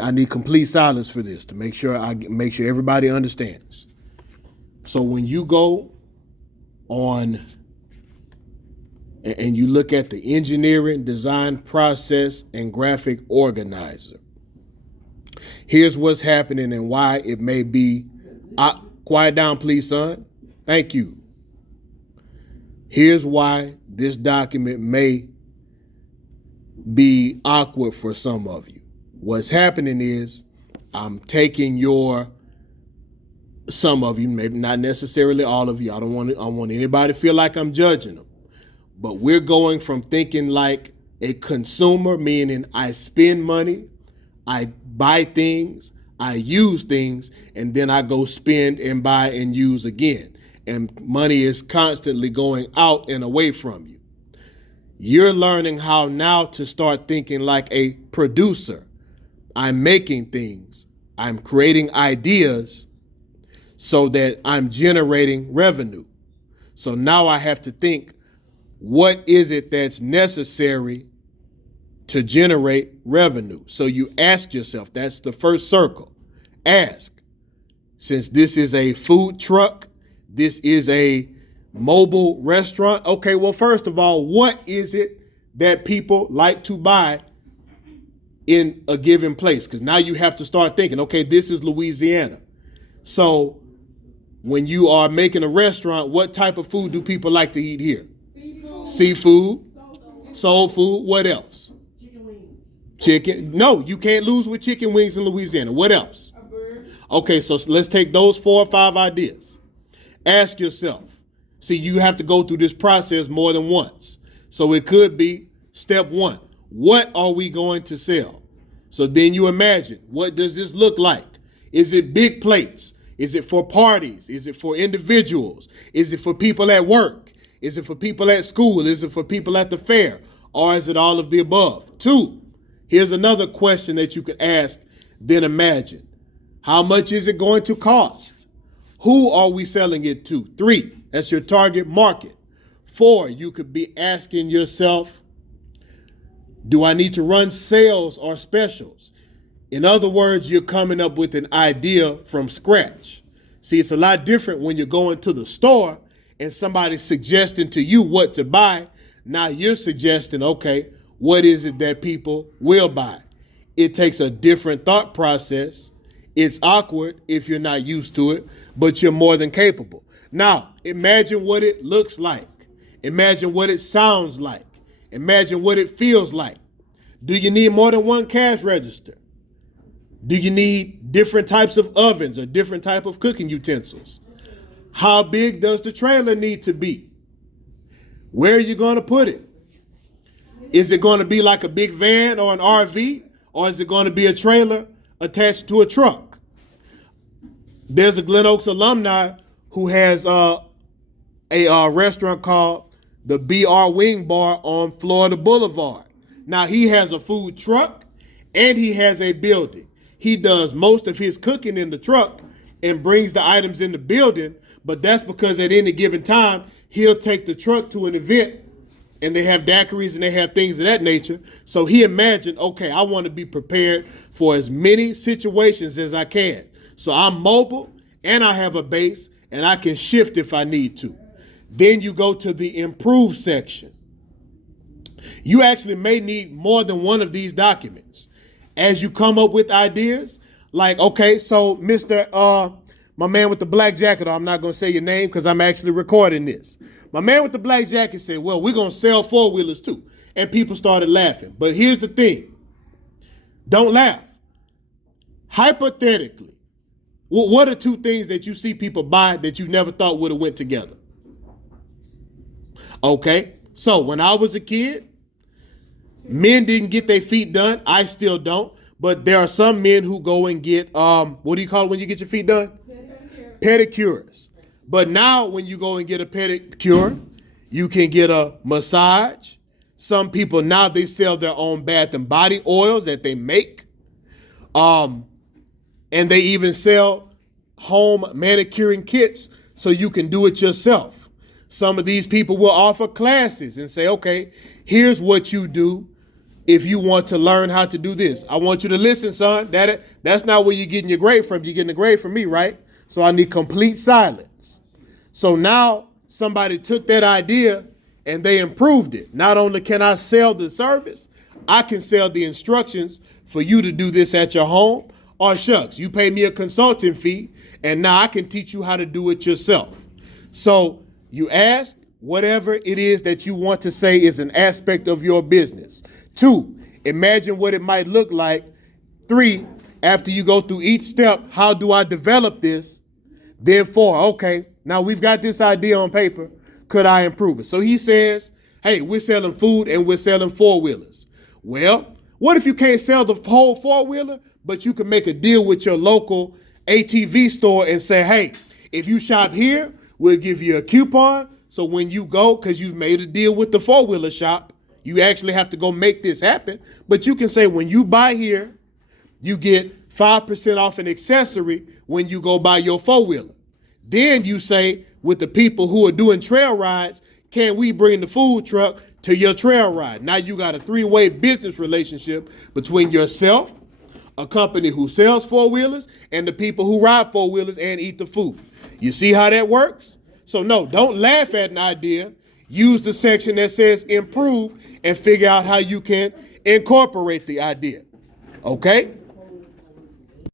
I need complete silence for this to make sure everybody understands. So when you go on and you look at the engineering, design process, and graphic organizer, here's what's happening and why it may be. Quiet down, please, son. Thank you. Here's why this document may be awkward for some of you. What's happening is I'm taking some of you, maybe not necessarily all of you. I don't want anybody to feel like I'm judging them. But we're going from thinking like a consumer, meaning I spend money, I buy things, I use things, and then I go spend and buy and use again. And money is constantly going out and away from you. You're learning how now to start thinking like a producer. I'm making things. I'm creating ideas so that I'm generating revenue. So now I have to think, what is it that's necessary to generate revenue? So you ask yourself, that's the first circle. Ask, since this is a food truck, this is a mobile restaurant. Okay, well, first of all, what is it that people like to buy in a given place? Because now you have to start thinking, okay, this is Louisiana. So when you are making a restaurant, what type of food do people like to eat here? Seafood, soul food, what else? Chicken wings. Chicken. No, you can't lose with chicken wings in Louisiana. What else? A bird. Okay, so let's take those 4 or 5 ideas. Ask yourself. See, you have to go through this process more than once. So it could be step 1. What are we going to sell? So then you imagine, what does this look like? Is it big plates? Is it for parties? Is it for individuals? Is it for people at work? Is it for people at school? Is it for people at the fair? Or is it all of the above? 2, here's another question that you could ask, then imagine. How much is it going to cost? Who are we selling it to? 3, that's your target market. 4, you could be asking yourself, do I need to run sales or specials? In other words, you're coming up with an idea from scratch. See, it's a lot different when you're going to the store and somebody's suggesting to you what to buy. Now you're suggesting, okay, what is it that people will buy? It takes a different thought process. It's awkward if you're not used to it, but you're more than capable. Now, imagine what it looks like. Imagine what it sounds like. Imagine what it feels like. Do you need more than one cash register? Do you need different types of ovens or different type of cooking utensils? How big does the trailer need to be? Where are you going to put it? Is it going to be like a big van or an RV? Or is it going to be a trailer attached to a truck? There's a Glen Oaks alumni who has a restaurant called the BR Wing Bar on Florida Boulevard. Now he has a food truck and he has a building. He does most of his cooking in the truck and brings the items in the building, but that's because at any given time, he'll take the truck to an event and they have daiquiris and they have things of that nature. So he imagined, okay, I want to be prepared for as many situations as I can. So I'm mobile and I have a base and I can shift if I need to. Then you go to the improve section. You actually may need more than one of these documents. As you come up with ideas, like, okay, so Mr. My man with the black jacket, I'm not going to say your name because I'm actually recording this. My man with the black jacket said, well, we're going to sell 4-wheelers too. And people started laughing. But here's the thing. Don't laugh. Hypothetically, what are 2 things that you see people buy that you never thought would have went together? Okay, so when I was a kid, men didn't get their feet done. I still don't. But there are some men who go and get, what do you call it when you get your feet done? Pedicures. But now when you go and get a pedicure, you can get a massage. Some people now they sell their own bath and body oils that they make. And they even sell home manicuring kits so you can do it yourself. Some of these people will offer classes and say, okay, here's what you do if you want to learn how to do this. I want you to listen, son. That's not where you're getting your grade from. You're getting a grade from me, right? So I need complete silence. So now somebody took that idea and they improved it. Not only can I sell the service, I can sell the instructions for you to do this at your home. Or shucks, you pay me a consulting fee and now I can teach you how to do it yourself. So you ask whatever it is that you want to say is an aspect of your business. 2, imagine what it might look like. 3, after you go through each step, how do I develop this? Then 4, okay, now we've got this idea on paper. Could I improve it? So he says, hey, we're selling food and we're selling 4-wheelers. Well, what if you can't sell the whole 4-wheeler, but you can make a deal with your local ATV store and say, hey, if you shop here, we'll give you a coupon. So when you go, because you've made a deal with the 4-wheeler shop, you actually have to go make this happen. But you can say when you buy here, you get 5% off an accessory when you go buy your 4-wheeler. Then you say with the people who are doing trail rides, can we bring the food truck to your trail ride? Now you got a 3-way business relationship between yourself, a company who sells 4-wheelers, and the people who ride 4-wheelers and eat the food. You see how that works? So no, don't laugh at an idea. Use the section that says improve and figure out how you can incorporate the idea. Okay?